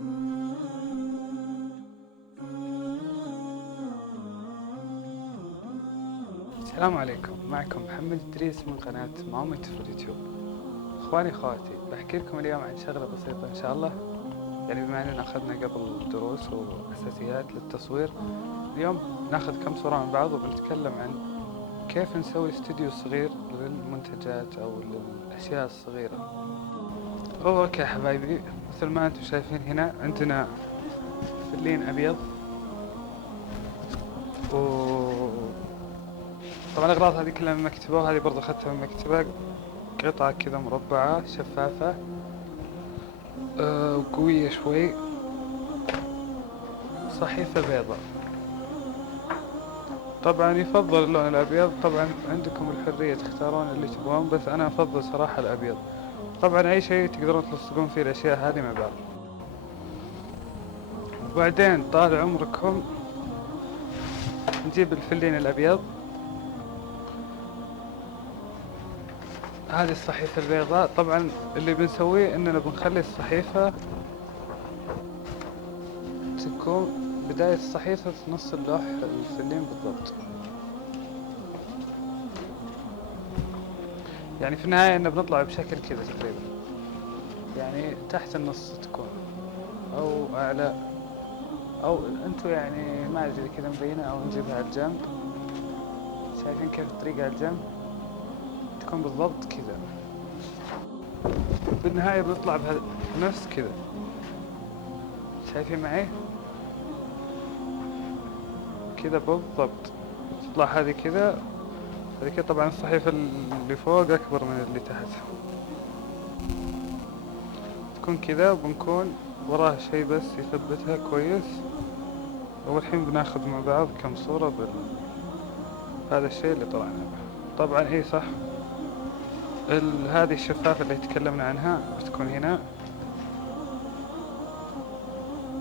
السلام عليكم، معكم محمد إدريس من قناة مامة في اليوتيوب. اخواني اخواتي، بحكي لكم اليوم عن شغلة بسيطة ان شاء الله. يعني بما اننا اخذنا قبل دروس واساسيات للتصوير، اليوم ناخذ كم صورة من بعض وبنتكلم عن كيف نسوي استوديو صغير للمنتجات او للاشياء الصغيرة. اوكي يا حبايبي، مثل ما انتم شايفين هنا عندنا فلين ابيض، و طبعا الاغراض هذه كلها من مكتبة، وهذه برضه اخذتها من مكتبة. قطعة كذا مربعة شفافة، وقوية شوي. صحيفة بيضاء، طبعا يفضل اللون الأبيض. طبعا عندكم الحرية تختارون اللي تبغون، بس أنا أفضل صراحة الأبيض. طبعا أي شيء تقدرون تلصقون فيه الأشياء هذه مع بعض. وبعدين طال عمركم نجيب الفلين الأبيض، هذه الصحيفة البيضاء. طبعا اللي بنسويه إننا بنخلي الصحيفة تكون بداية الصحيفة في نص اللوح الفلين بالضبط. يعني في النهاية إنه بنطلع بشكل كذا تقريبا، يعني تحت النص تكون، أو أعلى، أو أنتو يعني ما أدري كذا مبينة، أو نجيبها على الجنب. شايفين كيف الطريقة على الجنب تكون بالضبط كذا. في النهاية بنطلع بنفس كذا، شايفين معي كذا بالضبط. تطلع هذه كذا، هذه كذا. طبعا الصحيفة اللي فوق أكبر من اللي تحت، تكون كذا، وبنكون وراها شيء بس يثبتها كويس. والحين بناخذ مع بعض كم صورة هذا الشيء اللي طلعنا به. طبعا اي صح، هذه الشفافة اللي تكلمنا عنها بتكون هنا.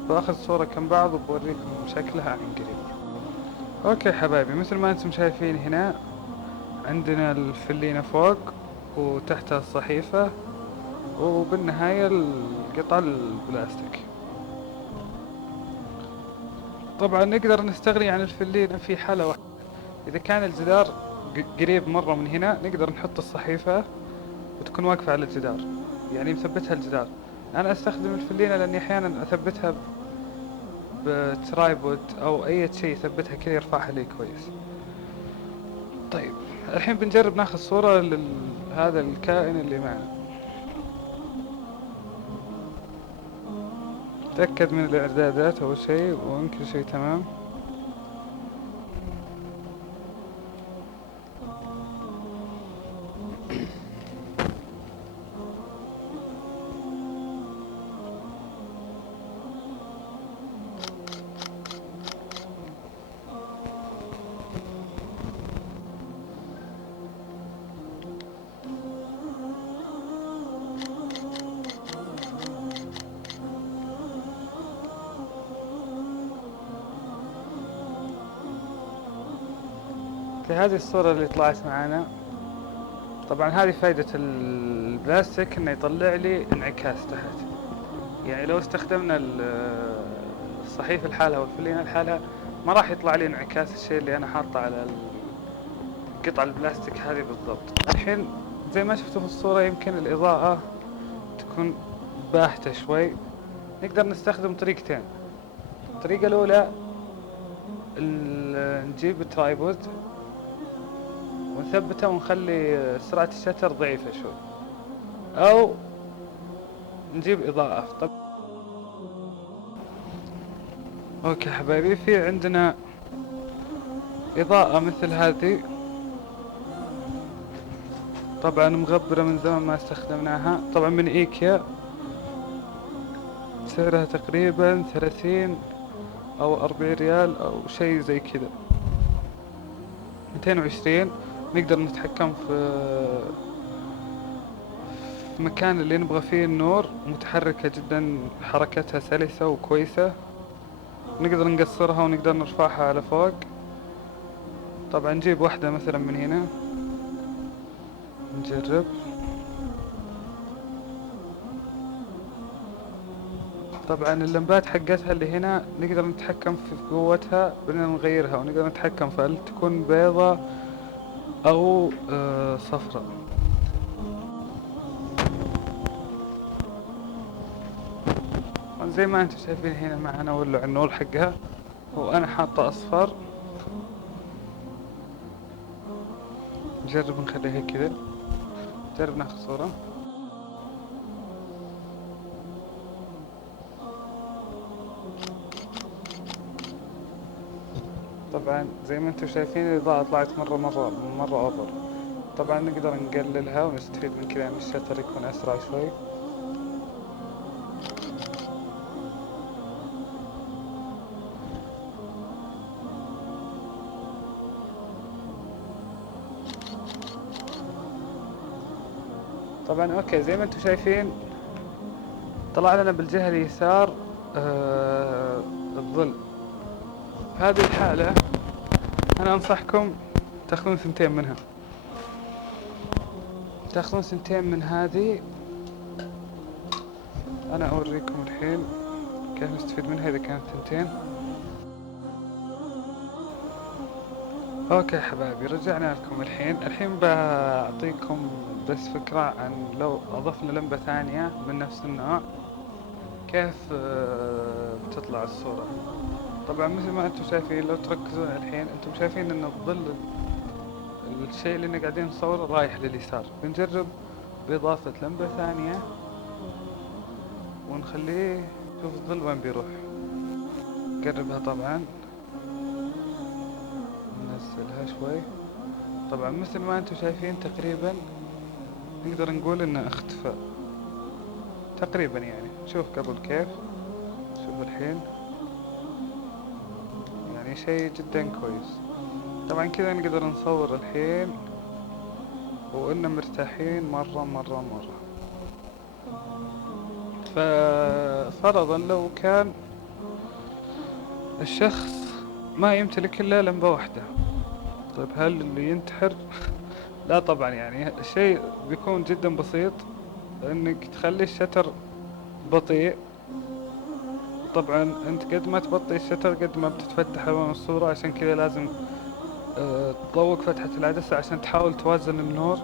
باخذ صورة كم بعض وبوريكم شكلها عن قريب. اوكي حبايبي، مثل ما انتم شايفين هنا عندنا الفلينة فوق، وتحتها الصحيفة، وبالنهاية القطع البلاستيك. طبعا نقدر نستغني عن الفلينة في حالة واحدة، إذا كان الجدار قريب مرة من هنا نقدر نحط الصحيفة وتكون واقفة على الجدار، يعني مثبتها الجدار. أنا أستخدم الفلينة لأني أحيانا أثبتها بترايبود أو أي شيء يثبتها كذا يرفعها لي كويس. طيب الحين بنجرب ناخذ صورة لهذا الكائن اللي معنا. تأكد من الإعدادات أول شيء، وإن كل شيء تمام. هذه الصورة اللي طلعت معنا. طبعا هذه فايدة البلاستيك، انه يطلع لي انعكاس تحت. يعني لو استخدمنا الصحيفة لحالها والفلينة لحالها ما راح يطلع لي انعكاس الشيء اللي انا حاطه على قطع البلاستيك هذه بالضبط. الحين زي ما شفتوا في الصورة يمكن الإضاءة تكون باهتة شوي. نقدر نستخدم طريقتين. الطريقة الأولى نجيب ترايبود ونثبته ونخلي سرعة الشتر ضعيفة شوي، أو نجيب إضاءة. طب أوكي حبايبي، في عندنا إضاءة مثل هذه، طبعا مغبرة من زمن ما استخدمناها، طبعا من إيكيا. سعرها تقريبا 30 أو 40 ريال أو شيء زي كذا، 220. نقدر نتحكم في مكان اللي نبغى فيه النور، متحركة جدا، حركتها سلسة وكويسة. نقدر نقصرها ونقدر نرفعها على فوق. طبعا نجيب واحدة مثلا من هنا، نجرب. طبعا اللمبات حقتها اللي هنا نقدر نتحكم في قوتها بدنا نغيرها، ونقدر نتحكم في هل تكون بيضة او صفراء. زي ما انتم شايفين هنا معنا ولع النور حقها، وانا حاطه اصفر. نجرب نخليها كذا، نجرب ناخذ صورة. طبعا زي ما انتم شايفين الاضاءة طلعت مرة اوفر. طبعا نقدر نقللها ونستفيد من كذا، يعني الشتر يكون اسرع شوي. طبعا اوكي، زي ما انتم شايفين طلع لنا بالجهة اليسار الظل. في هذه الحالة انا انصحكم تاخذون ثنتين منها، تاخذون ثنتين من هذه. انا اوريكم الحين كيف نستفيد منها اذا كانت ثنتين. اوكي حبايبي، رجعنا لكم الحين بعطيكم بس فكرة عن لو اضفنا لمبة ثانية من نفس النوع كيف بتطلع الصورة. طبعا مثل ما انتم شايفين، لو تركزون الحين انتم شايفين ان الظل الشيء اللي قاعدين نصوره رايح لليسار. بنجرب باضافة لمبة ثانية ونخليه، شوف الظل وين بيروح. نقربها طبعا، ننزلها شوي. طبعا مثل ما انتم شايفين تقريبا نقدر نقول انه اختفى تقريبا. يعني شوف قبل كيف، شوف الحين، يعني شيء جدا كويس. طبعا كذا نقدر نصور الحين وإننا مرتاحين مرة. ففرضا لو كان الشخص ما يمتلك إلا لمبة واحدة، طيب هل اللي ينتحر؟ لا طبعا، يعني الشيء بيكون جدا بسيط، انك تخلي الشتر بطيء. طبعا انت قد ما تبطئ الشتر قد ما بتتفتح الوان الصورة، عشان كذا لازم تطوق فتحة العدسة عشان تحاول توازن النور.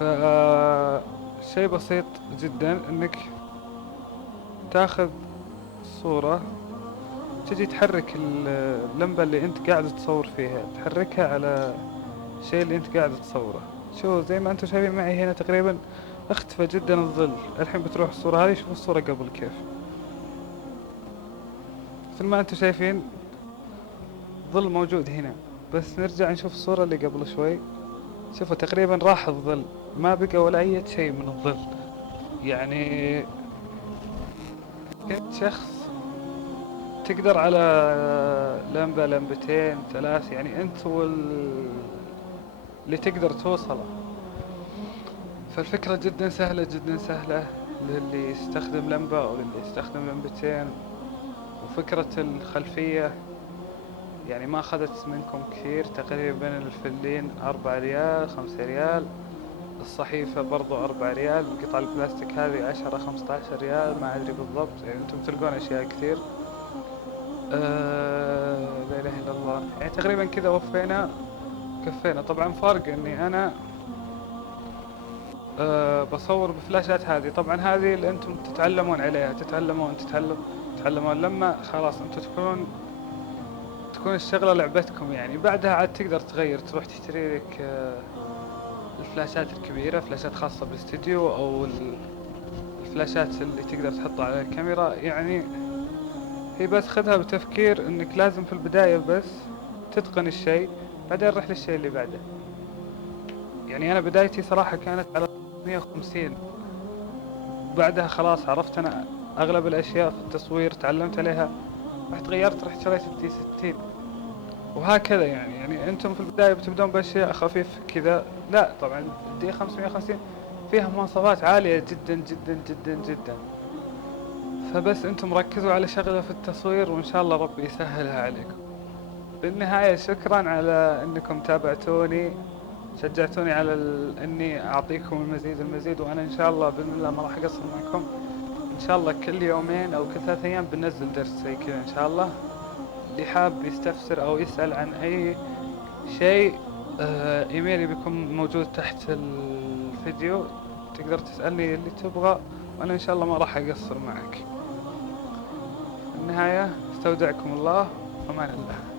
فشيء بسيط جدا انك تاخذ صورة، تجي تحرك اللمبة اللي انت قاعد تصور فيها، تحركها على الشيء اللي انت قاعد تصوره. شو زي ما انتم شايفين معي هنا تقريبا اختفى جدا الظل. الحين بتروح الصورة هذه، شوفوا الصورة قبل كيف. مثل ما انتم شايفين الظل موجود هنا، بس نرجع نشوف الصورة اللي قبل شوي. شوفوا تقريبا راح الظل، ما بقى ولا اي شيء من الظل. يعني كنت شخص تقدر على لمبة لمبتين ثلاث، يعني انت اللي تقدر توصله. فالفكرة جدا سهلة للي يستخدم لمبة او للي يستخدم لمبتين. وفكرة الخلفية يعني ما اخذت منكم كثير، تقريبا الفلين 4 ريال 5 ريال، الصحيفة برضو 4 ريال، قطع البلاستيك هذه 10 15 ريال، ما ادري بالضبط. يعني انتم تلقون اشياء كثير. لا اله الا الله. يعني تقريبا كذا وفينا كفينا. طبعا فرق اني انا بصور بفلاشات هذه. طبعا هذه اللي انتم تتعلمون عليها، تتعلمون لما خلاص انتم تكون الشغلة لعبتكم. يعني بعدها عاد تقدر تغير، تروح تشتري لك الفلاشات الكبيرة، فلاشات خاصة بالاستديو، او الفلاشات اللي تقدر تحطها على الكاميرا. يعني هي بس خذها بتفكير انك لازم في البداية بس تتقن الشيء، بعدين نروح للشيء اللي بعده. يعني انا بدايتي صراحة كانت على 150، بعدها خلاص عرفت انا اغلب الاشياء في التصوير تعلمت عليها، رحت غيرت، رحت شريت الدي 60 وهكذا. يعني انتم في البداية بتبدون باشياء خفيف كذا. لا طبعا الدي 550 فيها مواصفات عالية جدا. فبس انتم ركزوا على شغلة في التصوير وان شاء الله ربي يسهلها عليكم. بالنهاية شكرا على انكم تابعتوني، شجعتوني على اني اعطيكم المزيد، وانا ان شاء الله باذن الله ما راح اقصر معكم. ان شاء الله كل يومين او كل 3 ايام بننزل درس زي كذا ان شاء الله. اللي حاب يستفسر او يسأل عن اي شيء، ايميلي بيكون موجود تحت الفيديو، تقدر تسألني اللي تبغى، وانا ان شاء الله ما راح اقصر معك. في النهاية استودعكم الله، وامان الله.